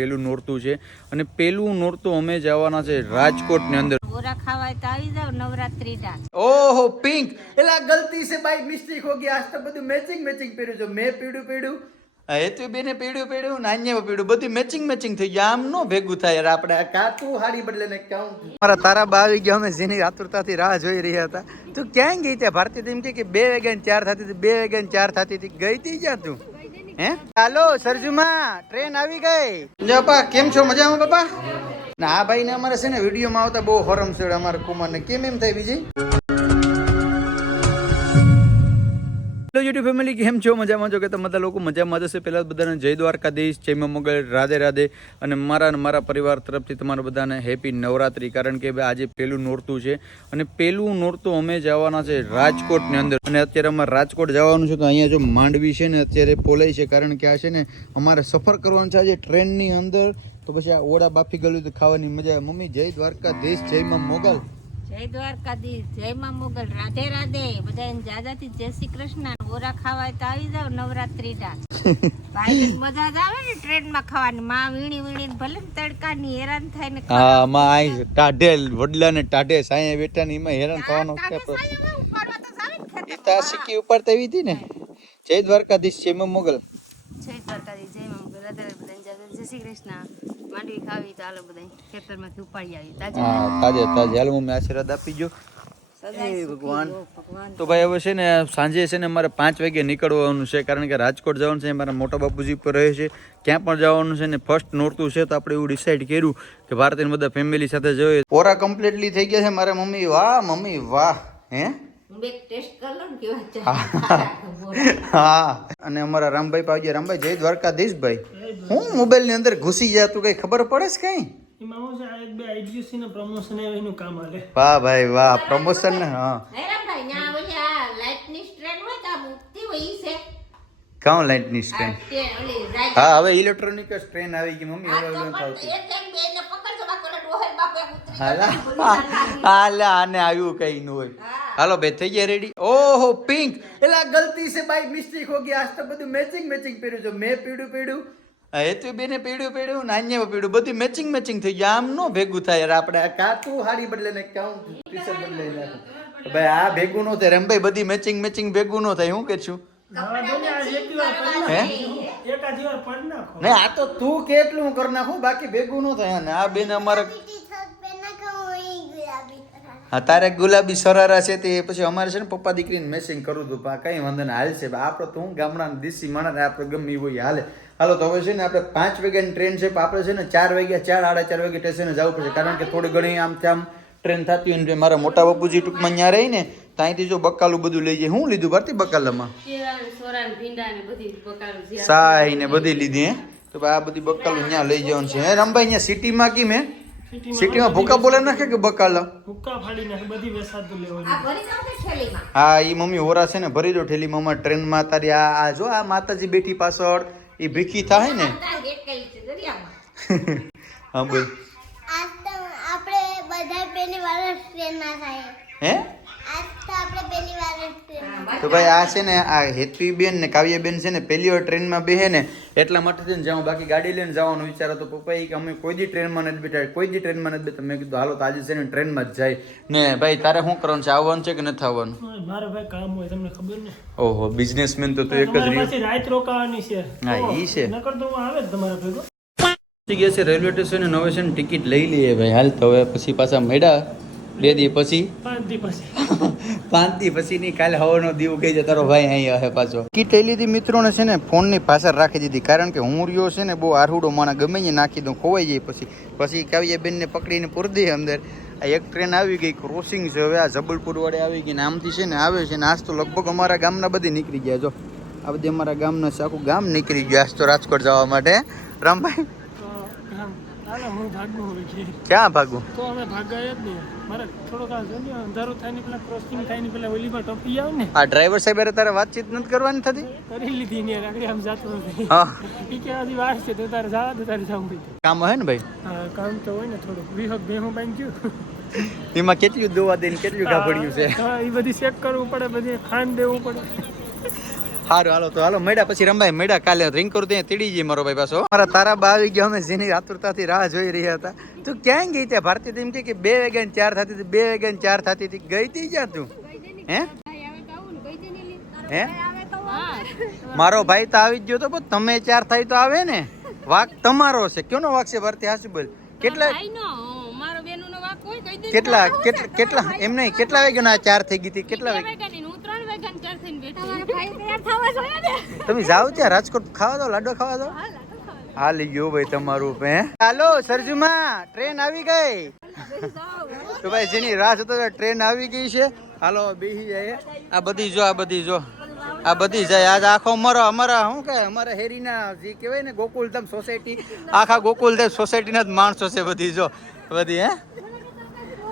પેલું નોરતું છે. અને પેલું નોરતું અમે જવાના છે રાજકોટની અંદર. બોરા ખાવાય તો આવી જાવ નવરાત્રી ઓહો પિંક! એલા ગલતી સે બાય મિસ્ટેક હો ગઈ. આજ તો બધું મેચિંગ મેચિંગ પહેર્યું છે. મેં પીડું પીડું હેતુ બેને પીડું પીડું નાન્યા પીડું બધું મેચિંગ મેચિંગ થઈ ગયું આમ નો ભેગું થાય યાર આપણે. આ કાતું હાડી બદલે ને કાઉન્ટ મારા તારા બા આવી ગયા. અમે જેની આતુરતાથી રાહ જોઈ રહ્યા હતા. તું ક્યાં ગઈ ત્યાં? ભારતી ટીમ કે બે વેગન ચાર થતી હતી? બે વેગન ચાર થતી હતી. ગઈ તી જ્યાં તું? હે? હાલો સરજુમાં ટ્રેન આવી ગઈ. બાપા કેમ છો? મજામાં બાપા? ના આ ભાઈને અમારે છે ને વિડીયોમાં આવતા બહુ હોરમ છે અમારે કુમારને. કેમ એમ થાય બીજી યુટ્યુબ ફેમિલી કેમ છો? મજામાં છો કે તમે બધા લોકો મજામાં જશે પહેલાં બધાને જય દ્વારકાધીશ, જય મંગળ, રાધે રાધે. અને મારા અને મારા પરિવાર તરફથી તમારા બધાને હેપી નવરાત્રી. કારણ કે આજે પહેલું નોરતું છે. અને પહેલું નોરતું અમે જવાના છે રાજકોટની અંદર. અને અત્યારે અમારે રાજકોટ જવાનું છે તો અહીંયા જો માંડવી છે ને અત્યારે પોલાય છે. કારણ કે આ છે ને અમારે સફર કરવાનું છે આજે ટ્રેનની અંદર. તો પછી આ ઓડા બાફી ગયું તો ખાવાની મજા મમ્મી, જય દ્વારકાધીશ, જય મા મોગલ જય દ્વારકાધીશ જય માં મોગલ રાધે રાધે. બધાને જાજાથી જય શ્રી કૃષ્ણ ઓરા ખાવાય તો આવી જાવ નવરાત્રી ના ભાઈ મજા જ આવે ને ટ્રેનમાં ખાવાની? માં વીણી વીણી ભલે તડકા ની હેરાન થાય ને હા માં આઈ ટાઢે વડલા ને ટાઢે સાયે બેઠા ને એમાં હેરાન થવાનો કે પ્રશ્ન તો તો સિક્કી ઉપાડતા એવી હતી ને? જય દ્વારકાધીશ જય મા મોગલ. જય દ્વારકાધીશ જય માં મોગલ. રાધે રાધે જય શ્રી કૃષ્ણ. માંડવી ખાવી ચાલો બધા ખેતરમાંથી ઉપાડી આવી તાજા? હા તાજે તાજે. હાલ મમ્મી આશીર્વાદ આપી જો સદાય ભગવાન. ભગવાન. તો ભાઈ હવે છે ને સાંજે છે ને મારે પાંચ વાગે નીકળવાનું છે કારણ કે રાજકોટ જવાનું છે મારા મોટા બાપુજી પર રહે છે. ક્યાં પણ જવાનું છે ને ફર્સ્ટ નોરતું છે તો આપણે એવું ડિસાઈડ કર્યું કે ભારતીય બધા ફેમિલી સાથે જોઈએ. ઓરા કમ્પ્લીટલી થઈ ગયા છે મારા મમ્મી. વાહ મમ્મી વાહ. હે? હું બે ટેસ્ટ કરી લઉં ને કેવા ચા હા. અને અમારા રામભાઈ પાવી ગયા. રામભાઈ જય દ્વારકાધીશ ભાઈ. હું મોબાઈલની અંદર ઘૂસી જાય તું કઈ ખબર પડે છે કઈ? વાહ ભાઈ વાહ. પ્રમોશન ને હા. કાઉન લાઈટની હા હવે ઇલેક્ટ્રોનિક ટ્રેન આવી ગઈ મમ્મી. હવે હાલા. આને આવ્યું કઈ ન હોય હાલો બે થઈ ગયા રેડી ઓહો પિંક એલા ગલતી સે બાય મિસ્ટેક હો ગઈ આજ તો બધું મેચિંગ મેચિંગ પહેર્યું છે. મેં પીડું પીડું હેતુ બેને પીડું પીડ્યું નાન્યા પીડું બધું મેચિંગ મેચિંગ થઈ ગયું. આમ નો ભેગું થાય યાર આપણે. કાતું હાડી બદલે ને ટી-શર્ટ બદલે ભાઈ આ ભેગું નો થાય. રમભાઈ બધી મેચિંગ મેચિંગ ભેગું નો થાય. હું કે છું? હા નહીં આ તો તું કેટલું કરી નાખું? બાકી ભેગું નો થાય. ને આ બેન અમારે હા તારે ગુલાબી સરારા છે તે પછી અમારે છે ને પપ્પા દીકરીને મેસિંગ કરું હતું પા કઈ વાંધો ને હાલ છે આપણે તો હું ગામડાના દેશી માણસ આપણે ગમે એવું હોય હાલે. હાલો તો હવે છે ને આપણે પાંચ વાગ્યાની ટ્રેન છે પણ આપણે છે ને ચાર વાગ્યા ચાર સાડા ચાર વાગે સ્ટેશને જવું પડશે કારણ કે થોડી ઘણી આમ આમ ટ્રેન થતી હોય ને મારા મોટા બાપુજી ટૂંકમાં ત્યાં રહી ને ત્યાંથી જો બકાલું બધું લઈ જાય. હું લીધું ભરતી બકાલામાં? સાહી ને બધી લીધી હે. તો આ બધી બકાલું ત્યાં લઈ જવાનું છે. હે રમભાઈ અહીંયા સિટીમાં કી મેં સિટીમાં ભૂકા બોલે નાખે કે બકાલા? ભૂકા ફાડી નાખે બધી વેસાતું આ લેવાની હા એ મમ્મી હોરા છે ને ભરી દો ઠેલીમાં અમારે ટ્રેનમાં તારી આ આ જો આ માતાજી બેઠી પાછળ એ ભીખી થાય ને. હા બોલ. આપણે બધા પેલી વાર ટ્રેનમાં થાય. હે? તો ભાઈ આ છે ને આ હેતવી બેન ને કાવ્ય બેન છે ને પહેલી વાર ટ્રેનમાં બેહે ને એટલા માટે થઈને જાઉં બાકી ગાડી લઈને જવાનો વિચાર હતો પપ્પા કે અમે કોઈ દી ટ્રેનમાં નથી બેઠા કોઈ દી ટ્રેનમાં નથી બેઠા. મેં કીધું હાલો તો આજે છે ને ટ્રેનમાં જ જાય. ને ભાઈ તારે શું કરવાનું છે? આવવાનું છે કે નથી આવવાનું? મારે ભાઈ કામ હોય તમને ખબર ને? ઓહો બિઝનેસમેન તો તું એક જ રાત રોકાવાની છે. હા, ઈ છે. નકર તો હું આવે તમારા ભેગો. પહોંચી ગયા છે રેલવે સ્ટેશન નવે છે ટિકિટ લઈ લઈએ ભાઈ. હાલ તો હવે પછી પાછા મેળા બે દી પછી? પાંચ દી પછી. પછી ની કાલે હવાનો દીવ કહી જાય તારો ભાઈ અહીંયા હે પાછો. કીટ લઈ લીધી મિત્રોને છે ને ફોનની પાછળ રાખી દીધી કારણ કે હું રહ્યો છે ને બહુ આરહુડો માણા ગમે ત્યાં નાખી દઉં ખોવાઈ જાય પછી. પછી કાવ્ય બેનને પકડીને પૂરી દઈએ અંદર. આ એક ટ્રેન આવી ગઈ ક્રોસિંગ છે હવે આ જબલપુર વાળે આવી ગઈ ને આમથી છે ને આવે છે ને આજ તો લગભગ અમારા ગામના બધી નીકળી ગયા જો. આ બધી અમારા ગામના આખું ગામ નીકળી ગયું આજ તો રાજકોટ જવા માટે. રામભાઈ તો આમ, હાલો હું ભાગવું હોય છે ક્યાં ભાગું? તો અમે ભાગાય જ નહીં. મારે થોડોક આ જો ને અંધારું થાય ને પેલા ક્રોસિંગ થાય ને પેલા ઓલી પર ટપી આવે ને. આ ડ્રાઈવર સાહેબ તારે વાતચીત નથી કરવાની થતી? કરી લીધી ને આગળ આમ જાતો નથી. હા. ઈ કે આજી વાર છે તો તારે જવા દે તારે જવું હોય કામ હે ને ભાઈ? હા કામ તો હોય ને થોડું વિહક બેહું બાંધ્યું. એમાં કેટલું દોવા દે ને કેટલું ગાભડ્યું છે? હા એ બધી ચેક કરવું પડે બધી ખાંડ દેવું પડે. હારું હાલો તો હાલો મેડા પછી રંબાય મેડા કાલે. રિંગ કરું ત્યાં તીડી જઈ મારો ભાઈ પાછો. મારા તારા બા આવી ગયા અમે જેની આતુરતાથી રાહ જોઈ રહ્યા હતા. તું ક્યાં ગઈ ત્યાં? ભારતી તેમ કે બે વેગન ચાર થતી હતી? બે વેગન ચાર થતી હતી? ગઈ હતી ક્યાં તું? હે? હે? મારો ભાઈ તો આવી જ ગયો તો પણ તમે ચાર થાય તો આવે ને. વાક તમારો છે. કયોનો વાક છે ભારતી હાસુ બોલ. કેટલા મારો બેનનો વાક હોય કહી દે કેટલા કેટલા કેટલા એમ નહીં કેટલા વાગ્યાના આ ચાર થઈ ગઈ હતી? કેટલા વાગે વાગ્યાની હું ત્રણ વાગ્યાની ચાર થઈને બેઠી ભાઈ તૈયાર થવા જોઈએ ને તમે જાઓ ત્યાં રાજકોટ ખાવા દો લાડો ખાવા દો હાલી ગયો ભાઈ તમારું હે હાલો સરજુમાં ટ્રેન આવી ગઈ. તો ભાઈ જેની રાહ જોતો ટ્રેન આવી ગઈ છે. હાલો બેસી જાય. આ બધી જો આ બધી જો. આ બધી જાય. આજ આખો અમારો અમારા શું કે અમારા હેરીના જે કહેવાય ને ગોકુલધામ સોસાયટી આખા ગોકુલધામ સોસાયટીના જ માણસો છે બધી જો. બધી હે?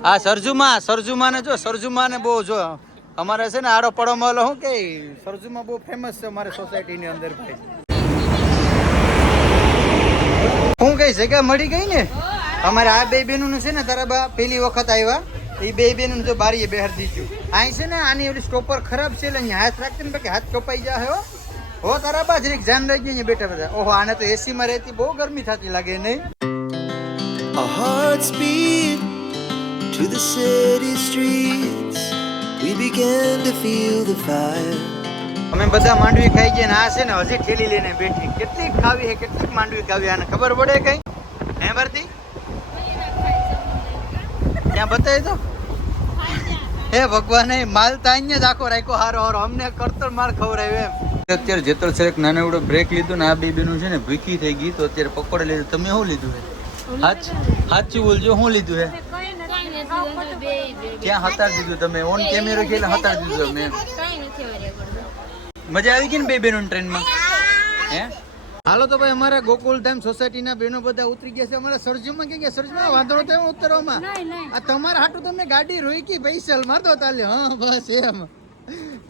આ સરજુમાં સરજુમાં ને જો સરજુમાં ને બહુ જો. અમારે છે ને આડો પડો ઓલો શું કે સરજુમાં બહુ ફેમસ છે અમારે સોસાયટીની અંદર ભાઈ. હું કઈ જગ્યા મળી ગઈ ને? અમારે આ બે બેનું છે ને તારા બા પેલી વખત આવ્યા એ બે બેનું જો બારીએ બહાર દીધું અહીં છે ને આની ઓલી સ્ટોપર ખરાબ છે એટલે અહીંયા હાથ રાખતી ને બાકી હાથ કપાઈ જાય હો. હો, તારા બા, જરીક જાન રહી અહીંયા બેઠા બધા ઓહો, આને તો એસીમાં રહેતી બહુ ગરમી થતી લાગે નહીં. A heart speed to the city streets. We began to feel the fire. અમે બધા માંડવી ખાઈ ગયા ને આ છે ને હજી ઠેલી લઈને બેઠી. કેટલીક ખાવી હે કેટલીક માંડવી ખાવી આને ખબર પડે કઈ? હે ભરતી ત્યાં બતાવી દો હે ભગવાન માલ તો અહીંયા જ આખો રાખ્યો હારો હારો. અમને કરતર માર ખવડાવ્યો એમ. અત્યારે જેતલ સર એક નાનો એવડો બ્રેક લીધો ને આ બે બેનું છે ને ભૂખી થઈ ગઈ તો અત્યારે પકોડે લીધું. તમે શું લીધું હે? હાચ સાચું બોલજો શું લીધું હે? ક્યાં હતાડી દીધું તમે? ઓન કેમેરો કે એટલે દીધું તમે મજા આવી ગઈ ને બે બેનો ટ્રેનમાં? હે. હાલો તો ભાઈ અમારા ગોકુલધામ સોસાયટીના બહેનો બધા ઉતરી ગયા છે. અમારા સરજુમાં કે સરજુમાં વાંધો નતો એમ ઉતરવામાં. આ તમારા હાટું તમે ગાડી રોકી પૈસા મારતો તાલે. હા બસ એમ.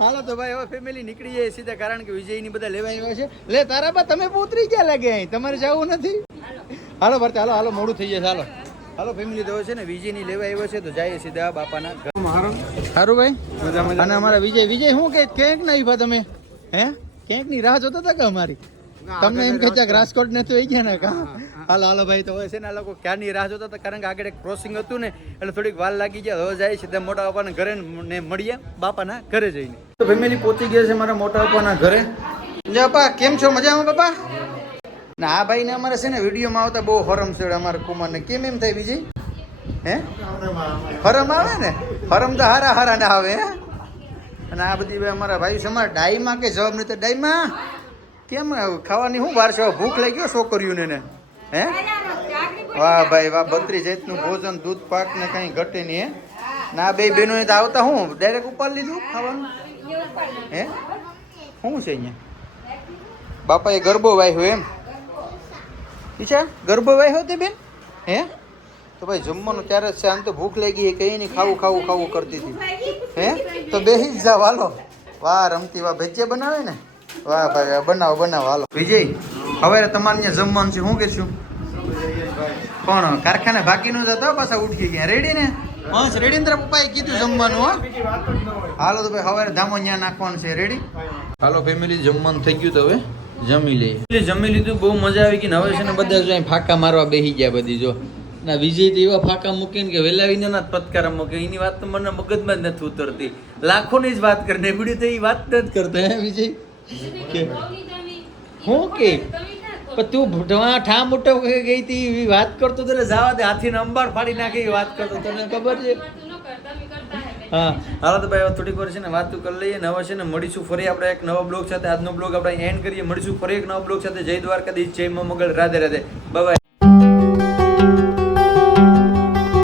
હાલો તો ભાઈ હવે ફેમિલી નીકળી જાય સીધા કારણ કે વિજયની બધા લેવા આવ્યા છે. લે તારા બા તમે ઉતરી ગયા લાગે અહીં. તમારે જવું નથી? હાલો ભરતા હાલો હાલો મોડું થઈ જશે. હાલો. હાલો ફેમિલી તો છે ને વિજયની લેવા આવ્યો છે તો જાય સીધા બાપાના ઘર. સારું ભાઈ? અને અમારા વિજય વિજય શું કે? ક્યાંક ના આવ્યા તમે? હે? ક્યાંકની રાહ જોતા હતા કે અમારી? તમને એમ કે ચાક રાજકોટ ને તો ગયા ને કા? હાલો હાલો ભાઈ તો હવે છે ને આ લોકો ક્યારની રાહ જોતા હતા? કારણ કે આગળ એક ક્રોસિંગ હતું ને એટલે થોડીક વાર લાગી ગયા. હવે જાય સીધા મોટા બાપાના ઘરે ને મળીએ બાપાના ઘરે જઈને. તો ફેમિલી પહોંચી ગયા છે મારા મોટા બાપાના ઘરે. બાપા કેમ છો? મજામાં બાપા? ના, આ ભાઈને અમારે છે ને વિડીયોમાં આવતા બહુ હરમ છે અમારા કુમારને. કેમ એમ થાય બીજી હે? હરમ આવે ને? હરમ તો હારા હારા ને આવે, હે? અને આ બધી ભાઈ અમારા ભાઈ છે અમારા ડાઈમાં કે જવાબ નહીં તો ડાઈમાં? કેમ ખાવાની શું વાર છે? ભૂખ લઈ ગયો છોકરીઓને ને. હે? વાહ ભાઈ, વાહ બત્રી જાતનું ભોજન, દૂધ, પાક ને કઈ ઘટે નહીં, હે? ના બે બહેનો તો આવતા હું ડાયરેક્ટ ઉપાડ લીધું ખાવાનું? હે? શું છે અહીંયા? બાપાએ ગરબો વાવ્યો એમ? ઈચ્છા ગરબો વાવ્યો તે બેન? હે? તો ભાઈ જમવાનું ત્યારે છે, આમ તો ભૂખ લાગી કઈ નહીં, ખાવું ખાવું ખાવું કરતી હતી. હે? તો બેસી જ જાવ હાલો. વાહ, રમતી, વાહ, ભજીયા બનાવે ને? વાહ, ભાઈ બનાવો બનાવો, હાલો. વિજય, હવે તમારે ત્યાં જમવાનું છે શું કહેશું પણ કારખાને બાકી નું જતો પાછા ઉઠી ગયા રેડી ને? બસ રેડી ને પપ્પાએ કીધું જમવાનું, હો? હાલો તો ભાઈ, હવે ધામો ત્યાં નાખવાનું છે રેડી હાલો ફેમિલી જમવાનું થઈ ગયું તો હવે. જમી લઈએ જમી લીધું, બહુ મજા આવી ગઈ ને હવે છે ને બધા જો ફાકા મારવા બેસી ગયા બધી જો. ના, વિજય તો એવા ફાકા મૂકીને કે વેલા વિના પત્કાર મૂકે. એની વાત તો મને મગજમાં જ નથી ઉતરતી. લાખોની જ વાત કરીને બીડી તો એ વાત નથી કરતો, હે વિજય? હું કે? તું ભૂટવા ઠા મોટો ગઈ હતી વાત કરતો તો જવા દે, હાથીને અંબાડ ફાડી નાખે વાત કરતો તને ખબર છે? હા. હાલો તો ભાઈ થોડીક વાર છે ને વાત કરી લઈએ. નવા છે ને મળીશું ફરી. આપણે એક નવા બ્લોગ સાથે. આજનો બ્લોગ આપણે એન્ડ કરીએ. મળીશું ફરી એક નવા બ્લોગ સાથે. જય દ્વારકાધીશ. જય મા મંગળ. રાધે રાધે. બાય